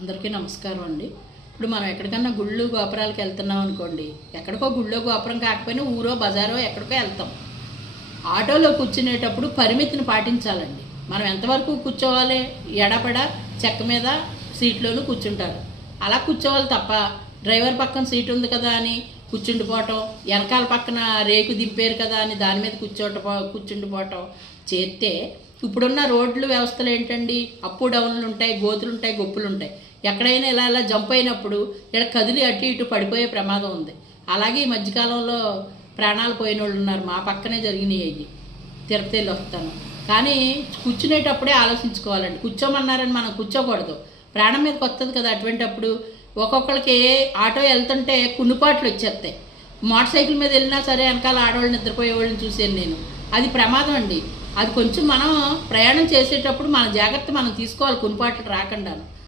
అందరికీ నమస్కారం అండి. ఇప్పుడు మనం ఎక్కడికన్నా గుళ్ళు గోపురాలకు వెళ్తున్నాం అనుకోండి, ఎక్కడికో గుళ్ళో గోపురం కాకపోయినా ఊరో బజారో ఎక్కడికో వెళ్తాం. ఆటోలో కూర్చునేటప్పుడు పరిమితిని పాటించాలండి. మనం ఎంతవరకు కూర్చోవాలి? ఎడపడ చెక్క మీద సీట్లోనూ కూర్చుంటారు. అలా కూర్చోవాలి తప్ప డ్రైవర్ పక్కన సీట్ ఉంది కదా అని కూర్చుండిపోవటం, వెనకాల పక్కన రేకు దింపారు కదా అని దాని మీద కూర్చుండిపోవటం చేస్తే ఇప్పుడున్న రోడ్లు వ్యవస్థలు ఏంటండి, అప్పు డౌన్లు ఉంటాయి, గోతులు ఉంటాయి, గొప్పులు ఉంటాయి. ఎక్కడైనా ఇలా జంప్ అయినప్పుడు ఇక్కడ కదిలి అటు ఇటు పడిపోయే ప్రమాదం ఉంది. అలాగే ఈ మధ్యకాలంలో ప్రాణాలు పోయిన వాళ్ళు ఉన్నారు. మా పక్కనే జరిగినాయి అవి. తిరుపతిలో వస్తాను కానీ కూర్చునేటప్పుడే ఆలోచించుకోవాలండి. కూర్చోమన్నారని మనం కూర్చోకూడదు. ప్రాణం మీదకి వస్తుంది కదా. అటువంటిప్పుడు ఒక్కొక్కరికి ఆటో వెళ్తుంటే కున్నుపాట్లు వచ్చేస్తాయి. మోటార్ సైకిల్ మీద వెళ్ళినా సరే వెనకాల ఆడవాళ్ళు నిద్రపోయే వాళ్ళని చూసాను నేను. అది ప్రమాదం అండి. అది కొంచెం మనం ప్రయాణం చేసేటప్పుడు మన జాగ్రత్త మనం తీసుకోవాలి, కున్నుపాట్లు రాకుండాను.